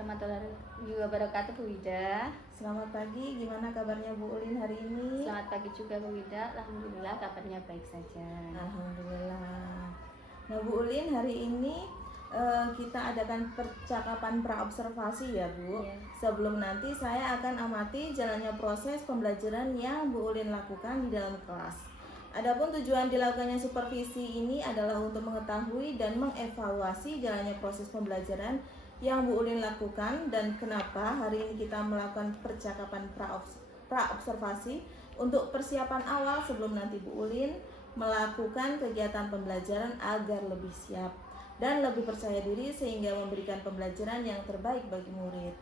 warahmatullahi wabarakatuh, Bu Wida. Selamat pagi, gimana kabarnya Bu Ulin hari ini? Selamat pagi juga, Bu Wida. Alhamdulillah kabarnya baik saja. Alhamdulillah. Nah Bu Ulin, hari ini kita adakan percakapan praobservasi ya Bu. Iya. Sebelum nanti saya akan amati jalannya proses pembelajaran yang Bu Ulin lakukan di dalam kelas. Adapun tujuan dilakukannya supervisi ini adalah untuk mengetahui dan mengevaluasi jalannya proses pembelajaran yang Bu Ulin lakukan dan kenapa hari ini kita melakukan percakapan praobservasi untuk persiapan awal sebelum nanti Bu Ulin melakukan kegiatan pembelajaran agar lebih siap dan lebih percaya diri sehingga memberikan pembelajaran yang terbaik bagi murid.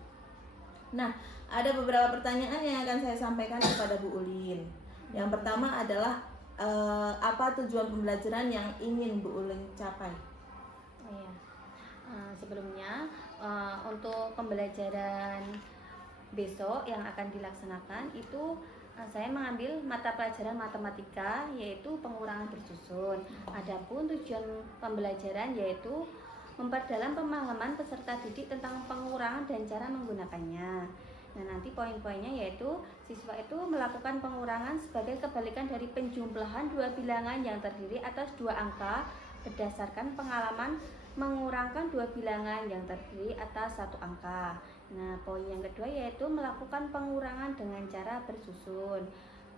Nah, ada beberapa pertanyaan yang akan saya sampaikan kepada Bu Ulin. Yang pertama adalah apa tujuan pembelajaran yang ingin Bu Ulin capai? Oh iya. Sebelumnya untuk pembelajaran besok yang akan dilaksanakan itu saya mengambil mata pelajaran matematika yaitu pengurangan bersusun. Adapun tujuan pembelajaran yaitu memperdalam pemahaman peserta didik tentang pengurangan dan cara menggunakannya. Nah, nanti poin-poinnya yaitu siswa itu melakukan pengurangan sebagai kebalikan dari penjumlahan dua bilangan yang terdiri atas dua angka berdasarkan pengalaman mengurangkan dua bilangan yang terdiri atas satu angka. Nah, poin yang kedua yaitu melakukan pengurangan dengan cara bersusun.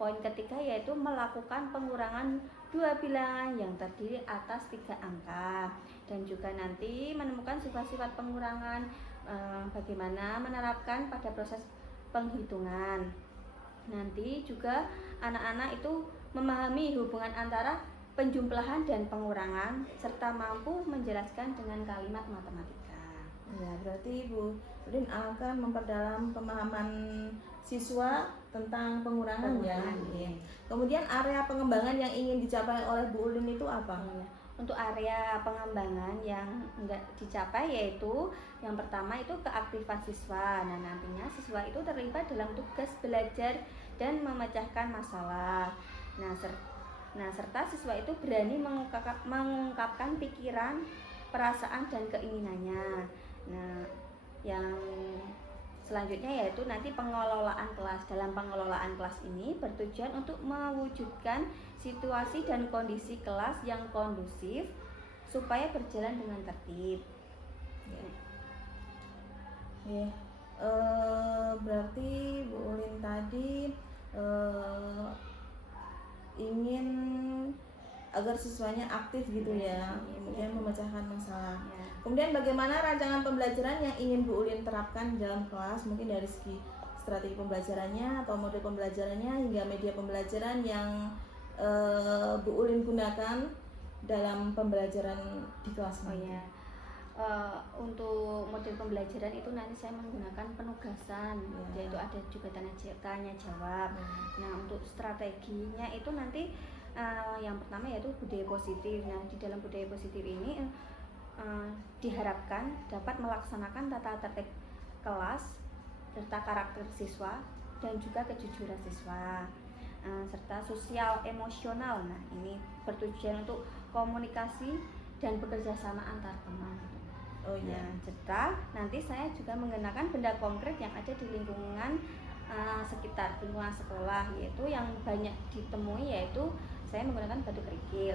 Poin ketiga yaitu melakukan pengurangan dua bilangan yang terdiri atas tiga angka. Dan juga nanti menemukan sifat-sifat pengurangan, bagaimana menerapkan pada proses penghitungan. Nanti juga anak-anak itu memahami hubungan antara penjumlahan dan pengurangan serta mampu menjelaskan dengan kalimat matematika. Ya, berarti Bu Ulin akan memperdalam pemahaman siswa tentang pengurangan ya. Ya. Kemudian area pengembangan yang ingin dicapai oleh Bu Ulin itu apa? Ya. Untuk area pengembangan yang enggak dicapai yaitu yang pertama itu keaktifan siswa. Nah, nantinya siswa itu terlibat dalam tugas belajar dan memecahkan masalah. Nah, serta siswa itu berani mengungkapkan pikiran, perasaan, dan keinginannya. Nah, yang selanjutnya yaitu nanti pengelolaan kelas. Dalam pengelolaan kelas ini bertujuan untuk mewujudkan situasi dan kondisi kelas yang kondusif supaya berjalan dengan tertib. Ya. Berarti Bu Ulin tadi ingin agar siswanya aktif gitu ya, kemudian memecahkan masalah. Kemudian bagaimana rancangan pembelajaran yang ingin Bu Ulin terapkan dalam kelas, mungkin dari segi strategi pembelajarannya atau mode pembelajarannya hingga media pembelajaran yang Bu Ulin gunakan dalam pembelajaran di kelas. Untuk model pembelajaran itu nanti saya menggunakan penugasan, yaitu ada juga tanya jawab. Nah, untuk strateginya itu nanti yang pertama yaitu budaya positif. Nah, di dalam budaya positif ini diharapkan dapat melaksanakan tata tertib kelas serta karakter siswa dan juga kejujuran siswa, serta sosial emosional. Nah, ini bertujuan untuk komunikasi dan bekerja sama antar teman. Serta nanti saya juga menggunakan benda konkret yang ada di lingkungan sekitar lingkungan sekolah, yaitu yang banyak ditemui yaitu saya menggunakan batu kerikil.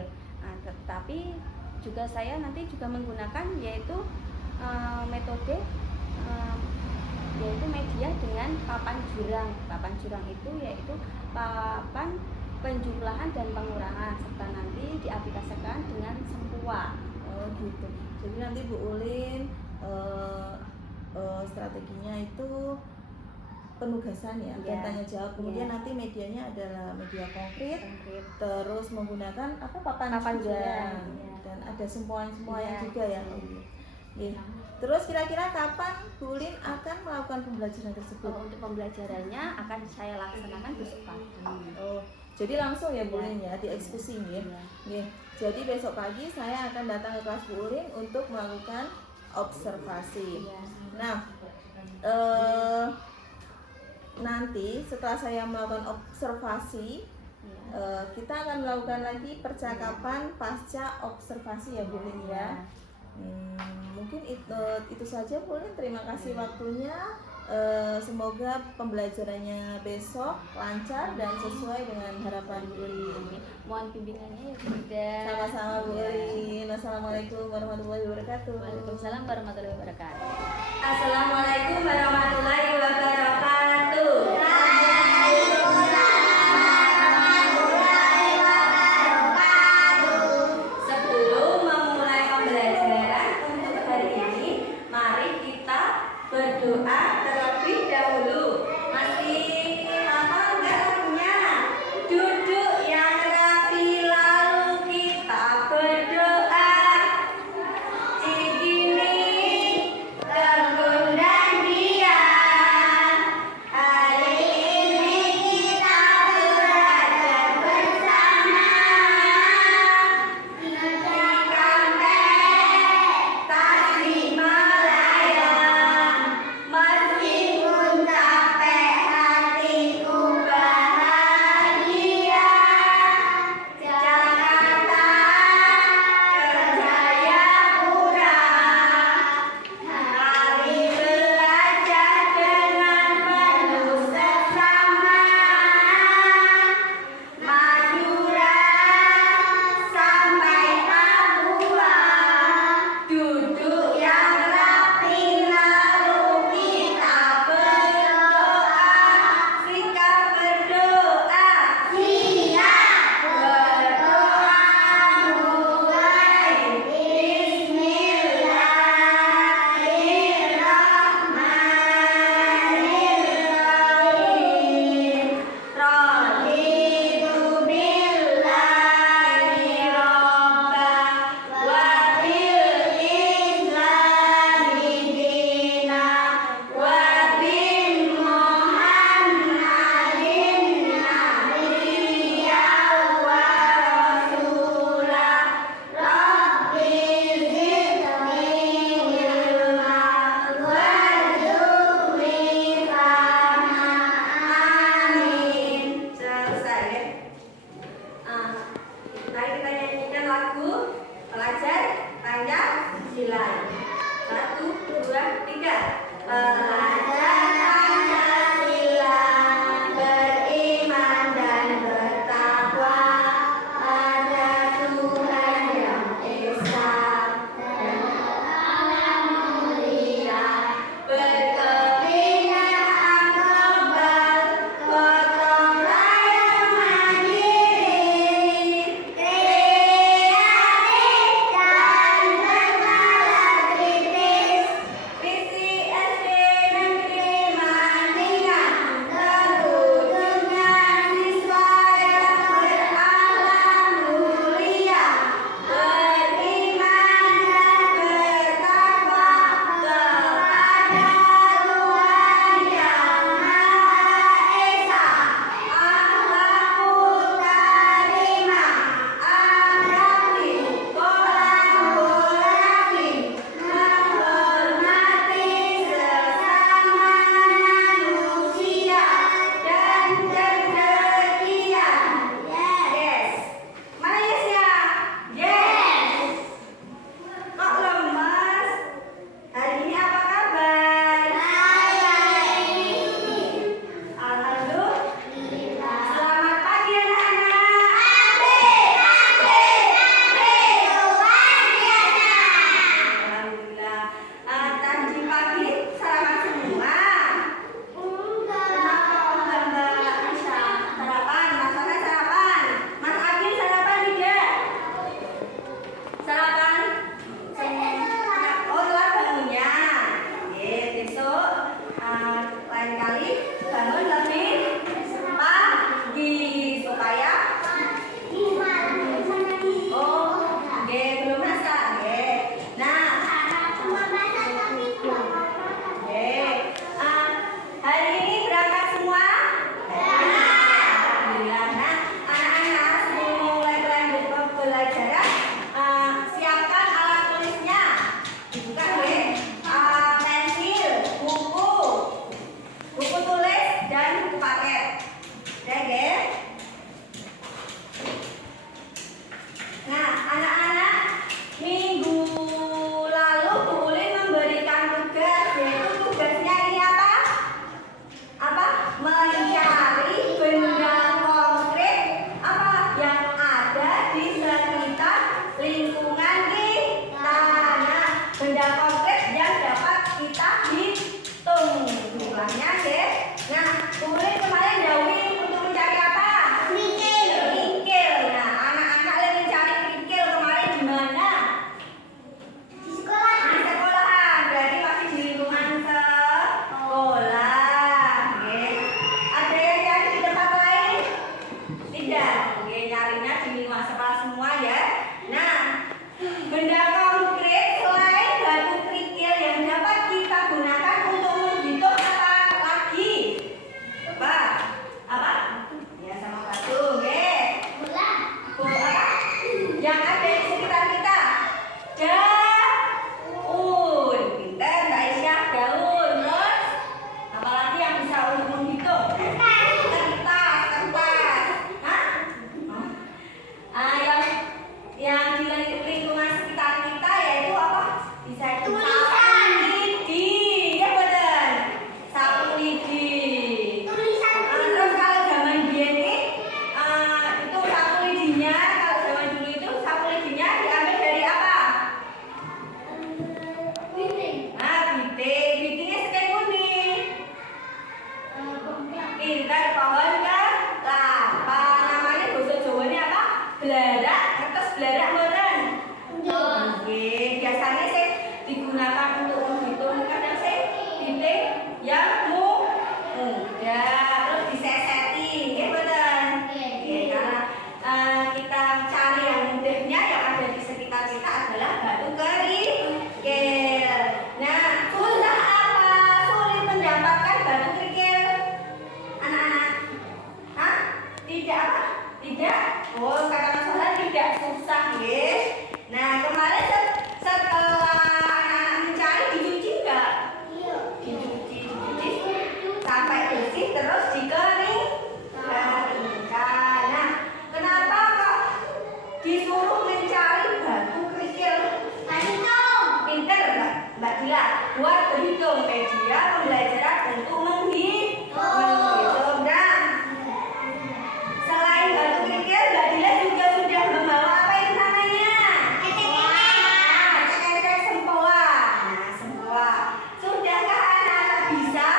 Tetapi juga saya nanti juga menggunakan yaitu metode yaitu media dengan papan jurang. Papan jurang itu yaitu papan penjumlahan dan pengurangan serta nanti diaplikasikan dengan sempua. Gitu. Jadi nanti Bu Ulin strateginya itu penugasan ya, dan tanya jawab. Kemudian nanti medianya adalah media konkret. Terus menggunakan papan jurang dan ada sempoan-sempoan juga ya. Terus kira-kira kapan Bu Ulin akan melakukan pembelajaran tersebut? Untuk pembelajarannya akan saya laksanakan besok pagi. Jadi langsung ya Bu Ulin ya, dieksekusi ya. Jadi besok pagi saya akan datang ke kelas Bu Ulin untuk melakukan observasi. Nah, nanti setelah saya melakukan observasi, kita akan melakukan lagi percakapan pasca observasi ya Bu Ulin ya. Mungkin itu saja Bu Ulin. Terima kasih waktunya. Semoga pembelajarannya besok lancar dan sesuai dengan harapan Bu Ulin. Mohon bimbingannya ya Bunda. Sama-sama Bu Ulin. Wassalamualaikum warahmatullahi wabarakatuh. Waalaikumsalam warahmatullahi wabarakatuh. Assalamualaikum warahmatullahi wabarakatuh. Sebelum memulai pembelajaran untuk hari ini, mari kita berdoa terlebih dahulu. Masih hafal nggak lagunya? Duduk yang rapi lalu kita berdoa. Cikini tekun dan diam. Hari ini kita belajar bersama. Di Kampek Tasikmalaya. Meskipun capek hatiku bahagia. Jakarta Kerjayapura. Mari belajar dengan penuh seksama. Madura sampai Papua. Duduk yang rapi lalu kita berdoa. Sikap berdoa. Siap berdoa mulai. Bismillahirrahmanirrahim. Raditu billahi robba wa bil islami dina wa bin muhammadin nabiyya wa rasula. Rabbi zidni ilma warzuqni fahma. Amin. Selesai ya. Mari kita nyanyikan lagu Pelajar Pancasila. 1, 2, 3. Pelajar Pancasila beriman dan bertakwa pada Tuhan yang esa dan alam mulia. Berkepingan global, gotong royong mandiri, kreatif dan bernalar kritis. Visi SD Negeri Mandingan terwujudnya siswa yang berakhlak mulia, beriman dan bertakwa kepada Tuhan yang Maha Esa. Akhlakul karimah, akhlaki, kolaborasi, menghormati sesama manusia dan cendekian. Yes. Mana yesnya? Yes. Kok lemas? Hari ini apa kabar? Alhamdulillah. Selamat pagi anak-anak. Alhamdulillah. Tadi pagi sarapan semua. Kenapa enggak Mbak Aisyah? Sarapan, Mas Sonet sarapan. Mas Agil sarapan tidak? Sarapan? Oh, telat bangunnya. Oke, besok lain kali bangun lebih pagi supaya oke, belum masak. Oke. Nah, hari ini berangkat semua? Alhamdulillah. Nah, anak-anak sebelum mulai lanjut pembelajaran, siapkan alat tulisnya. Dibuka pensil, buku tulis dan yang mudah. Terus diseseti, ya betul. Oke, karena kita cari yang mudahnya yang ada di sekitar kita adalah batu kerikil. Nah, susah apa? Sulit mendapatkan batu kerikil, anak-anak? Hah? Tidak apa? Tidak? Oh, kata masalah tidak susah, ya. Nah, kemarin setelah anak-anak mencari dicuci enggak? Dicuci sampai bersih terus dikeringkan. Nah, kenapa kok disuruh mencari batu kerikil? Pinter Mbak Dila buat berhitung media pembelajaran untuk menghitung. Nah, selain batu kerikil, Mbak Dila juga sudah membawa apa itu namanya? Ecek-ecek sempoa. Nah, sempoa. Sudahkah anak-anak bisa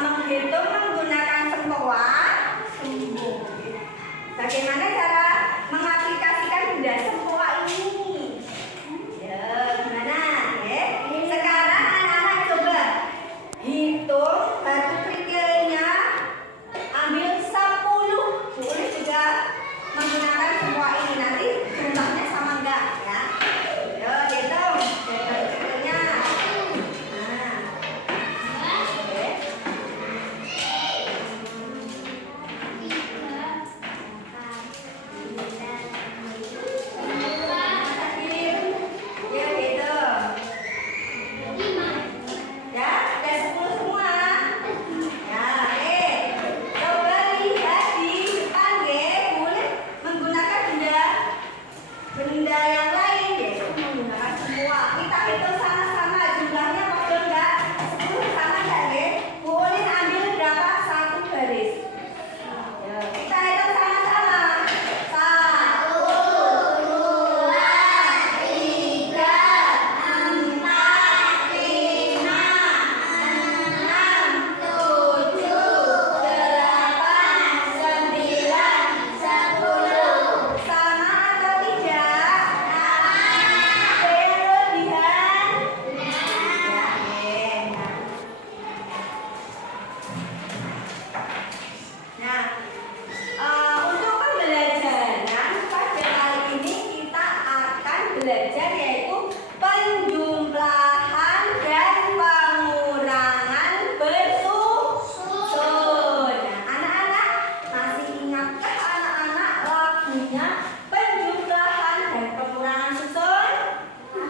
menghitung menggunakan sempoa? Bagaimana cara mengaplikasikan benda sempoa ini? Ya, gimana? Ya. Sekarang anak-anak coba hitung batu kerikilnya, ambil 10. Boleh juga menggunakan sempoa ini, nanti jumlahnya sama enggak ya? Yo, hitung batu kerikilnya. Nah, oke. Ya, gitu. Ya, udah 10 semua. Ya, coba lihat di depan, boleh menggunakan benda yang lain, yaitu menggunakan semua. Kita hitung sama-sama jumlahnya betul enggak? 10 sama enggak, boleh ambil berapa? 1 baris. Ya, kita hitung sama-sama. 1, 2, 3, 4, 5, 6, 7, 8, 9, 10. Sama atau tidak? Ada yang kelebihan? Nah, untuk pembelajaran pada kali ini kita akan belajar yaitu penjumlahan dan pengurangan bersusun. Nah, anak-anak masih ingatkah anak-anak lagunya penjumlahan dan pengurangan susun?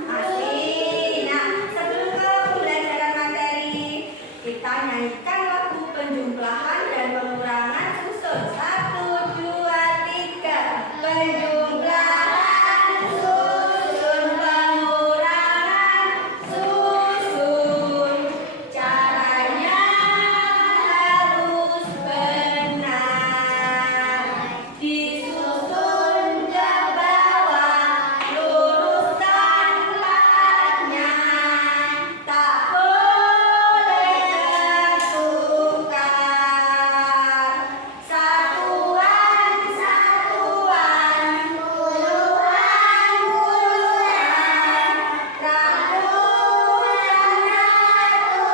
Masih. Nah, sebelum ke pembelajaran materi, kita nyanyikan lagu penjumlahan dan pengurangan susun. 1, 2, 3. Penjumlahan susun, pengurangan susun. Caranya harus benar. Disusun ke bawah, luruskan tempatnya. Tak boleh tertukar. Satuan-satuan, puluhan-puluhan,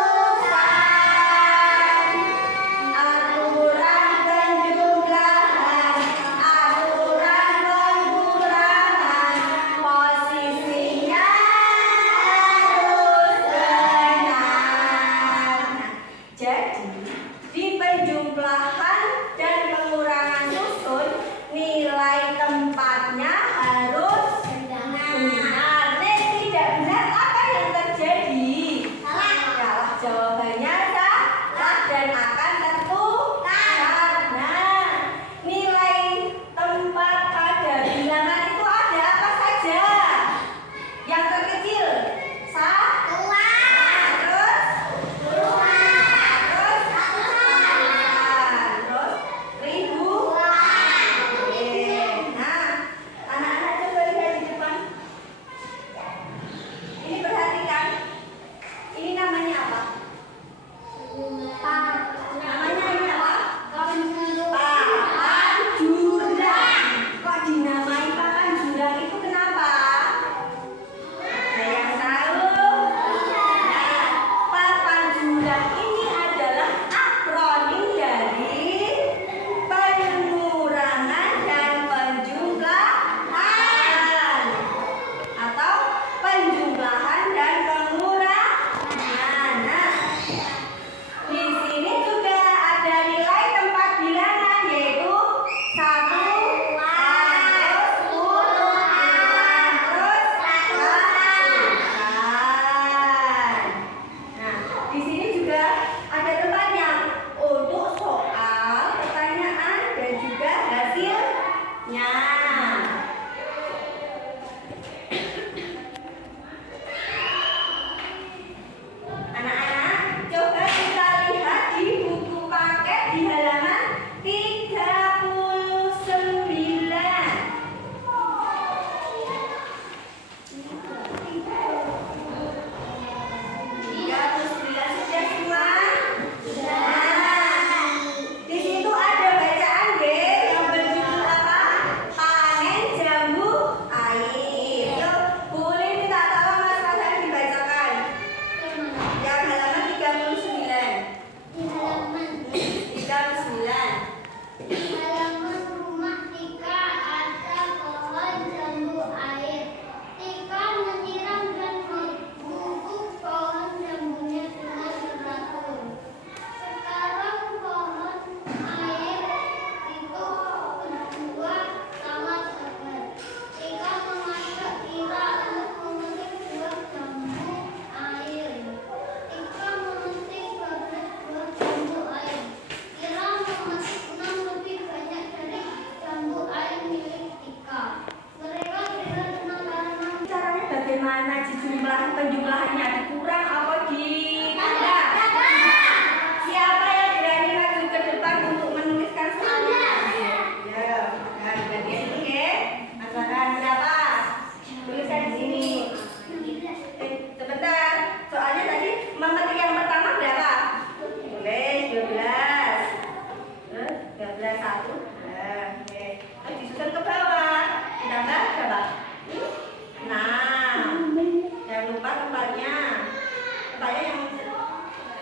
ratusan-ratusan. Aturan penjumlahan, aturan pengurangan, posisinya harus benar. Jadi, di penjumlahan dan pengurangan susun, nilai tempatnya harus benar. Tidak benar, apa yang terjadi? Salah. Jawabannya salah dan akan tertukar. Nah, nilai tempat pada bilangan itu ada apa saja? Yang terkecil 1, terus puluhan, terus ratusan, terus ribuan. Oke. Nah, anak-anak coba lihat di depan. Ini perhatikan. Ini namanya apa?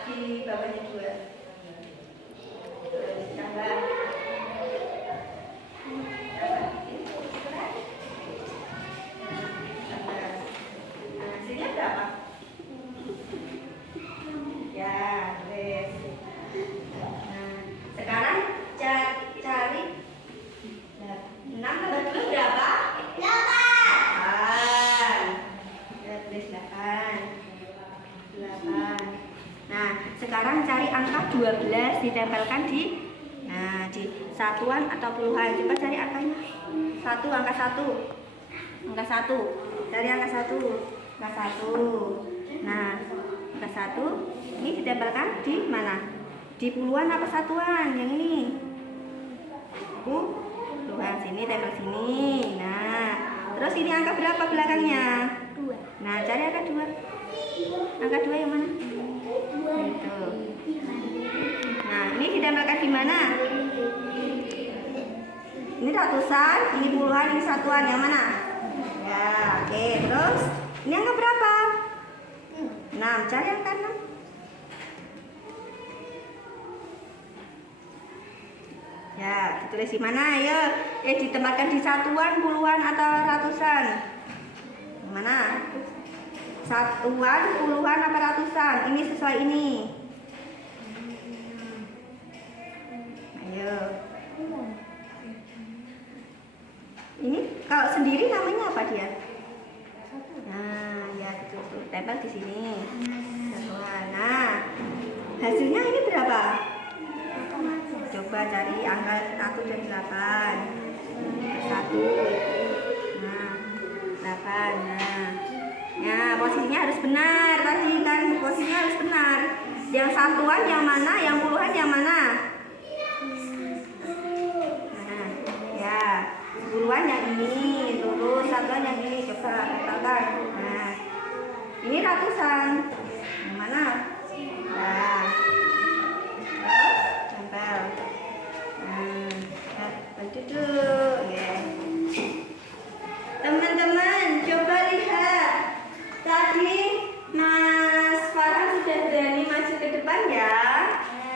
di bawahnya 2. Terus tambah. Hasilnya berapa? Ya, wes. Nah, sekarang cari 6 tambah 2 berapa? 8. Ya, tulis 8. Nah, sekarang cari angka 12 ditempelkan di satuan atau puluhan. Coba cari angkanya. Angka 1. Angka 1. Cari angka 1. Angka 1. Nah, angka 1 ini ditempelkan di mana? Di puluhan apa satuan? Yang ini. Puluhan, sini tempel sini. Nah, terus ini angka berapa belakangnya? 2. Nah, cari angka 2. Angka 2 yang mana? Itu. Nah, ini ditempelkan di mana? Ini ratusan, ini puluhan, ini satuan. Yang mana? Ya, oke. Terus, ini angka berapa? 6. Cari angka 6. Ya, ditulis di mana? Ayo. Ditempatkan di satuan, puluhan, atau ratusan? Yang mana? Satuan, puluhan, apa ratusan? Ini sesuai ini. Ayo. Ini kalau sendiri namanya apa dia? Nah, ya itu tuh tempel di sini. Nah, hasilnya ini berapa? Coba cari angka 1 dan 8. 1. Nah, 8. Nah, posisinya harus benar. Tadi kan posisinya harus benar. Yang satuan yang mana? Yang puluhan yang mana? Nah, ya. Puluhan yang ini, terus satuan yang ini. Coba tempelkan. Nah, ini ratusan. Yang mana? Nah, terus tempel. Duduk. Ya. Teman-teman, coba lihat. Tadi Mas Farhan sudah berani maju ke depan ya.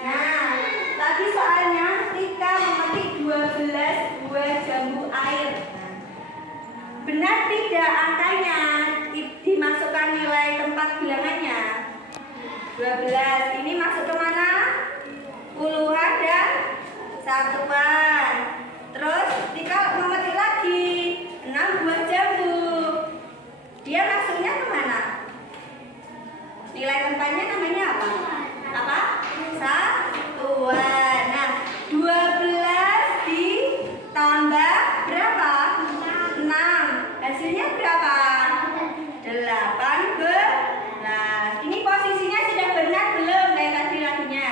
Nah, tadi soalnya Tika memetik 12 buah jambu air. Benar tidak angkanya? Dimasukkan nilai tempat bilangannya. 12. Ini masuk ke mana? Puluhan dan satuan. Terus Tika memetik lagi 6 buah jambu. Dia masuknya ke mana? Nilai tempatnya namanya apa? Apa? Satuan. Nah, 12 ditambah berapa? 6. Hasilnya berapa? 18. Ini posisinya sudah benar belum kayak tadi lagunya?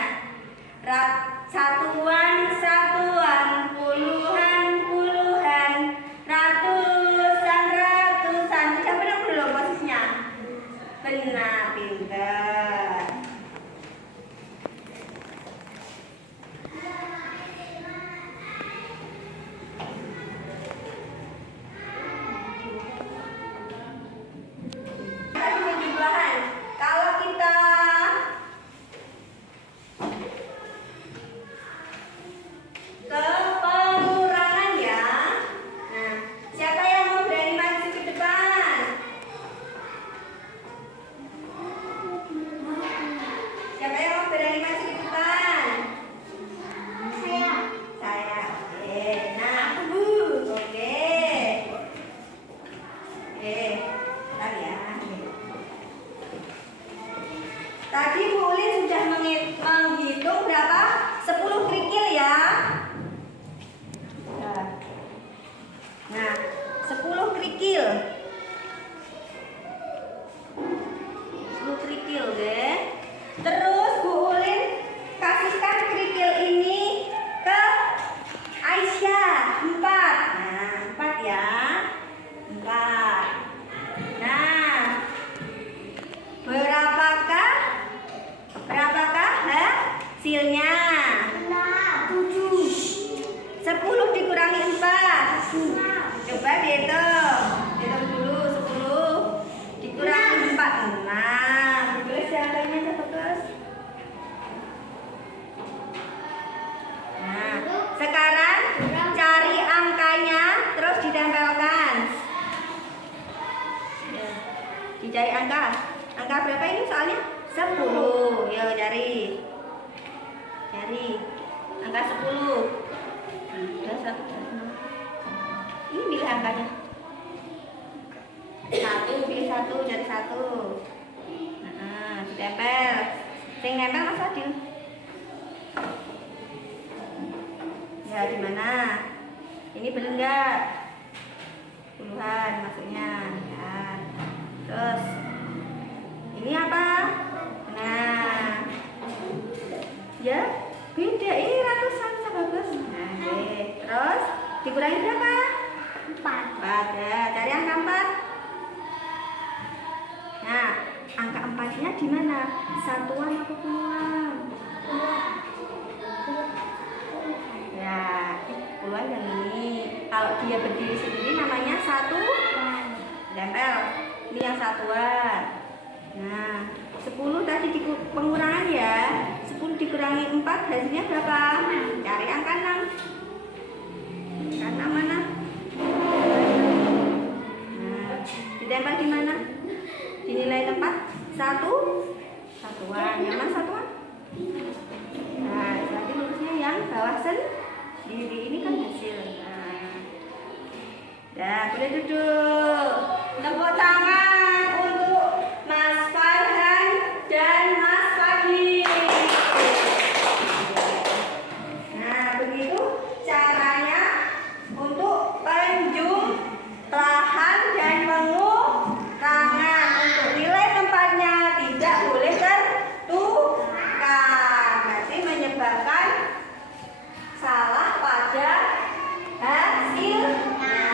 Satuan, satuan, puluhan, puluhan, ratusan, ratusan. Sudah benar belum posisinya? Benar, pintar. Tadi penjumlahan. Kalau kita ke pengurangan ya. Nah, siapa yang mau berani maju ke depan? Siapa yang mau berani maju ke depan? Saya. Oke. Nah, aku. Oke. Bentar ya. Tadi Bu Ulin sudah menghitung berapa? 10 kerikil ya. Nah, 10 kerikil. 10 kerikil deh. Terus Bu Ulin kasihkan kerikil ini ke Aisyah 4. Nah, 4 ya. 4. Nah, berapakah hasilnya? 7. 10 dikurangi 4. Coba dihitung. Hitung dulu 10 dikurangi 4. 6. Tulis ya angkanya cepet terus. 10. Yuk cari. Cari. Angka 10. Udah 1. Ini pilih angkanya. 1, pilih 1, cari 1. Nah, ditempel. Sing nempel Mas Adil. Ya, di mana? Ini benar enggak? Puluhan maksudnya. Ya. Terus ini apa? Nah. Ya, beda. Ini ratusan bagus. Nah, oke. Terus dikurangi berapa? 4. Ya, cari angka 4. Nah, angka 4-nya di mana? Satuan atau puluhan? Ya, puluhan yang ini. Kalau dia berdiri sendiri namanya satuan. Tempel. Ini yang satuan. Nah, 10 tadi di pengurangan ya. 10 dikurangi 4 hasilnya berapa? Cari angka 6. Angka 6 mana? Nah, ditempel di mana? Dinilai tempat 1 satuan. Yang mana satuan? Nah, berarti lurusnya yang bawah sendiri. Ini kan hasil. Nah, boleh duduk. Tepuk tangan untuk Mas Farhan dan Mas Fadli. Nah, begitu caranya untuk penjumlahan dan pengurangan. Untuk nilai tempatnya tidak boleh tertukar. Nanti menyebabkan salah pada hasilnya.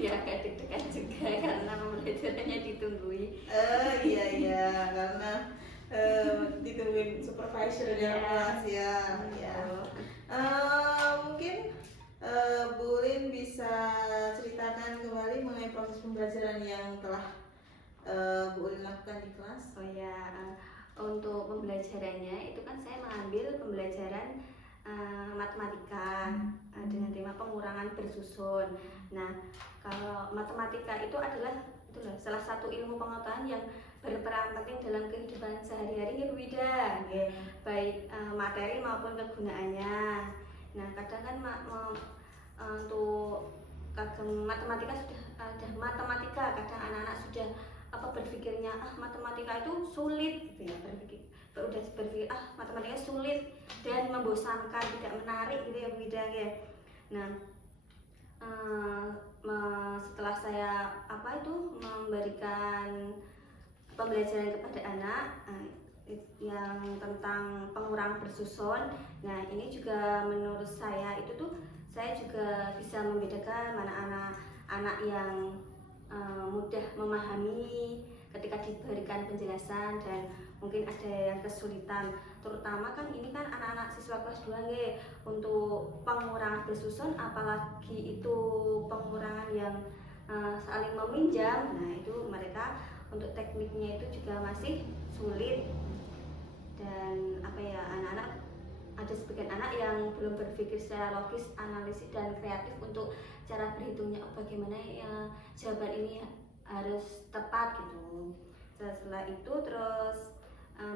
ya agak deg-degan juga karena pembelajarannya ditungguin. Iya karena ditungguin supervisor di dalam kelas ya. Ya. Mungkin Bu Ulin bisa ceritakan kembali mengenai proses pembelajaran yang telah Bu Ulin lakukan di kelas. Oh ya, untuk pembelajarannya itu kan saya mengambil pembelajaran matematika dengan tema pengurangan bersusun. Nah, kalau matematika itu adalah itulah salah satu ilmu pengetahuan yang berperan penting dalam kehidupan sehari-hari ya Bu Ida, baik materi maupun kegunaannya. Nah, kadang kan untuk kagem matematika sudah matematika, kadang anak-anak sudah berpikirnya matematika itu sulit gitu ya, berpikir matematika sulit dan membosankan, tidak menarik gitu ya Bu Ida ya. Nah, setelah saya memberikan pembelajaran kepada anak yang tentang pengurangan bersusun, nah ini juga menurut saya itu tuh saya juga bisa membedakan mana anak yang mudah memahami ketika diberikan penjelasan dan mungkin ada yang kesulitan, terutama kan ini kan anak-anak siswa kelas 2 nggih, untuk pengurangan bersusun apalagi itu pengurangan yang saling meminjam. Nah itu mereka untuk tekniknya itu juga masih sulit dan anak-anak ada sebagian anak yang belum berpikir secara logis, analisis dan kreatif untuk cara berhitungnya bagaimana jawaban ini harus tepat gitu. Setelah itu terus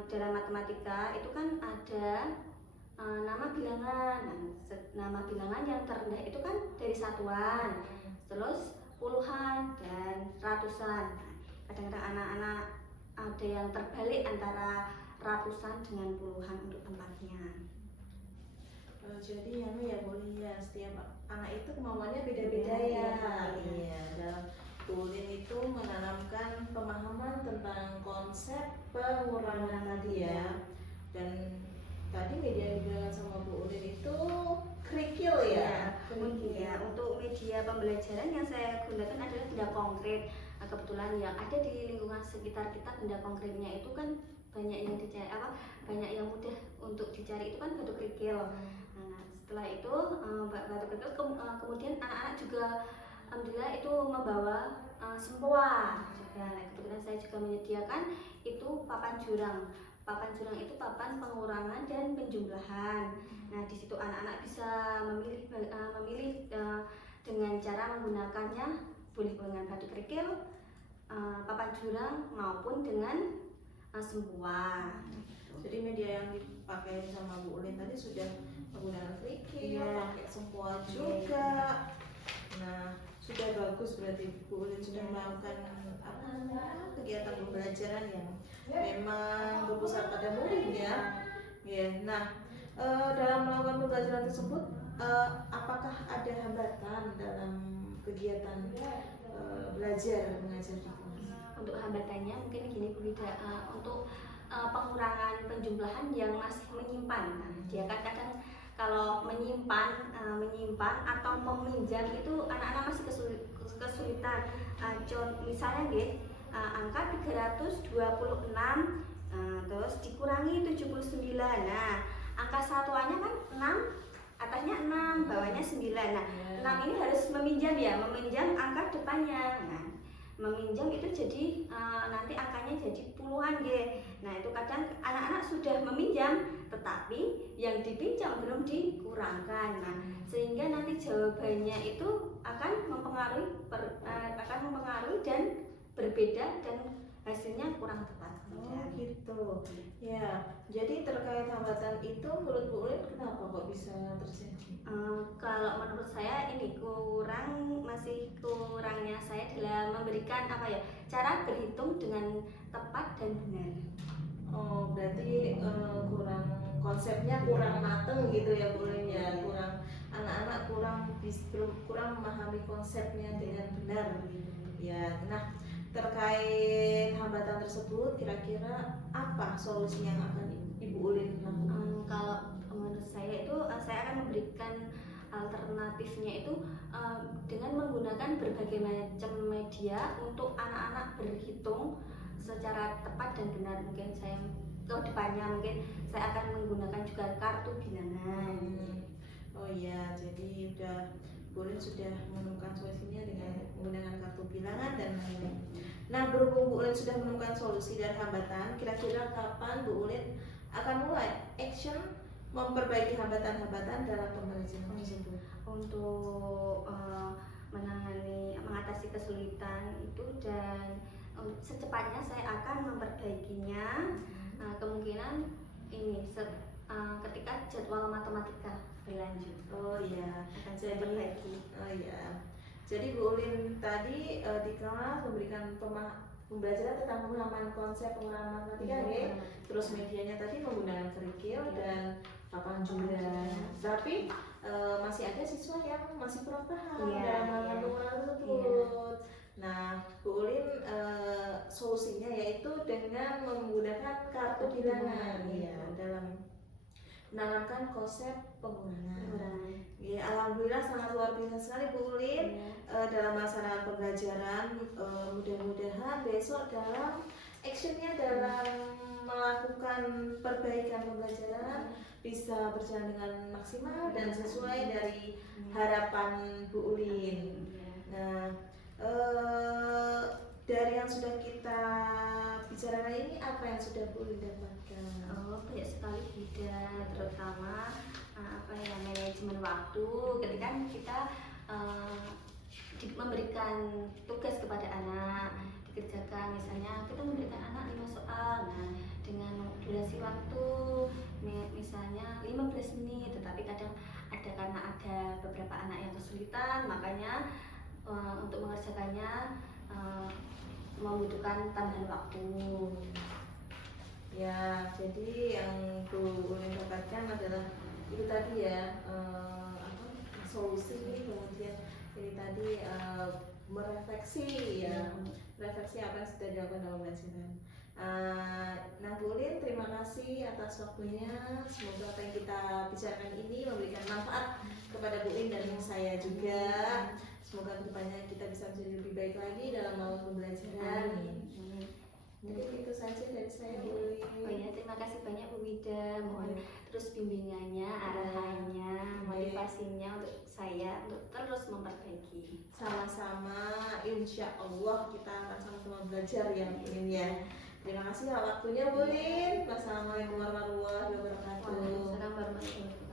dalam matematika itu kan ada nama bilangan. Nah, nama bilangan yang terendah itu kan dari satuan, terus puluhan dan ratusan. Nah, kadang-kadang anak-anak ada yang terbalik antara ratusan dengan puluhan untuk tempatnya. Jadi ya boleh ya, setiap anak itu kemauannya beda-beda ya. Iya, dalam Bu Ulin itu menanamkan pemahaman tentang konsep pengurangan tadi ya. Dan tadi media yang dibilang sama Bu Ulin itu kerikil ya. Untuk media pembelajaran yang saya gunakan adalah benda konkret. Kebetulan yang ada di lingkungan sekitar kita benda konkretnya itu kan banyak yang dicari banyak yang mudah untuk dicari itu kan batu kerikil. Nah, setelah itu batu kerikil kemudian anak-anak juga alhamdulillah itu membawa sempoa juga. Nah, kebetulan saya juga menyediakan itu papan jurang. Papan jurang itu papan pengurangan dan penjumlahan. Nah, di situ anak-anak bisa memilih dengan cara menggunakannya boleh dengan batu kerikil, papan jurang maupun dengan sempoa. Jadi media yang dipakai sama Bu Ulin tadi sudah menggunakan kerikil, pakai sempoa juga. Nah, sudah bagus berarti Bu Ulin sudah melakukan kegiatan pembelajaran yang memang berpusat pada murid ya. Nah, dalam melakukan pembelajaran tersebut, apakah ada hambatan dalam kegiatan belajar mengajar di kelas? Untuk hambatannya mungkin gini Bu Ida, untuk pengurangan penjumlahan yang masih menyimpan. Nah, dia kan kadang kalau menyimpan atau meminjam itu anak-anak masih kesulitan. Misalnya angka 326 terus dikurangi 79. Nah, angka satuannya kan 6, atasnya 6, bawahnya 9. Nah, 6 ini harus meminjam angka depannya. Nah, meminjam itu jadi nanti angkanya jadi puluhan Nah, itu kadang anak-anak sudah meminjam tetapi yang dipinjam belum dikurangkan. Nah, sehingga nanti jawabannya itu akan mempengaruhi dan berbeda dan hasilnya kurang tepat. Gitu. Ya, jadi terkait hambatan itu menurut Bu Ulin kenapa kok bisa terjadi? Kalau menurut saya ini masih kurangnya saya dalam memberikan cara berhitung dengan tepat dan benar. Oh, berarti konsepnya kurang mateng gitu ya Bu Ulin ya, anak-anak kurang memahami konsepnya dengan benar. Ya, nah terkait hambatan tersebut kira-kira apa solusi yang akan Ibu Ulin lakukan? Kalau menurut saya itu saya akan memberikan alternatifnya itu dengan Ulin menggunakan berbagai macam media untuk anak-anak berhitung secara tepat dan benar. Mungkin saya ke depannya mungkin saya akan menggunakan juga kartu bilangan. Oh iya, jadi Bu Ulin sudah menemukan solusinya dengan menggunakan kartu bilangan dan lain-lain. Nah, berhubung Bu Ulin sudah menemukan solusi dan hambatan, kira-kira kapan Bu Ulin akan mulai action memperbaiki hambatan-hambatan dalam pembelajaran tersebut? Untuk mengatasi kesulitan itu dan secepatnya saya akan memperbaikinya. Kemungkinan ini ketika jadwal matematika berlanjut. Oh iya, Akan jadi saya perbaiki. oh iya. Jadi Bu Ulin tadi di kelas memberikan pembelajaran tentang pemahaman konsep penggunaan matematika ya. Terus medianya tadi menggunakan kerikil dan papan juga. Tapi masih ada siswa yang masih kurang paham Iya, dalam iya. hal tersebut. Nah, Bu Ulin solusinya yaitu dengan menggunakan kartu bilangan ya dalam menanamkan konsep pengurangan. Ya, alhamdulillah sangat luar biasa sekali Bu Ulin dalam melaksanakan pembelajaran. Mudah-mudahan besok dalam actionnya dalam melakukan perbaikan pembelajaran bisa berjalan dengan maksimal dan sesuai dari harapan Bu Ulin. Nah, dari yang sudah kita bicarakan ini apa yang sudah Bu Ulin dapatkan? Banyak sekali bidang, terutama manajemen waktu. Ketika kita memberikan tugas kepada anak dikerjakan, misalnya kita memberikan anak 5 soal, nah dengan durasi waktu misalnya 15 menit, tetapi kadang karena ada beberapa anak yang kesulitan, makanya untuk mengerjakannya membutuhkan tambahan waktu. Ya, jadi yang Bu Ulin dapatkan adalah itu tadi ya, solusi, kemudian ini tadi merefleksi ya, refleksi apa yang sudah dilakukan dalam pembelajaran. Nah, Bu Ulin terima kasih atas waktunya. Semoga apa yang kita bicarakan ini memberikan manfaat kepada Bu Ulin dan saya juga. Semoga kedepannya kita bisa menjadi lebih baik lagi dalam melakukan pembelajaran. Jadi itu saja dari saya Bu Ulin. Oh ya, terima kasih banyak Bu Wida. Mohon terus bimbingannya, arahannya, motivasinya untuk saya untuk terus memperbaiki. Sama-sama, insya Allah kita akan sama-sama belajar ya Bu Ulin ya. Terima kasih waktunya Bu Ulin. Wassalamualaikum warahmatullahi wabarakatuh. Waalaikumsalam warahmatullahi wabarakatuh.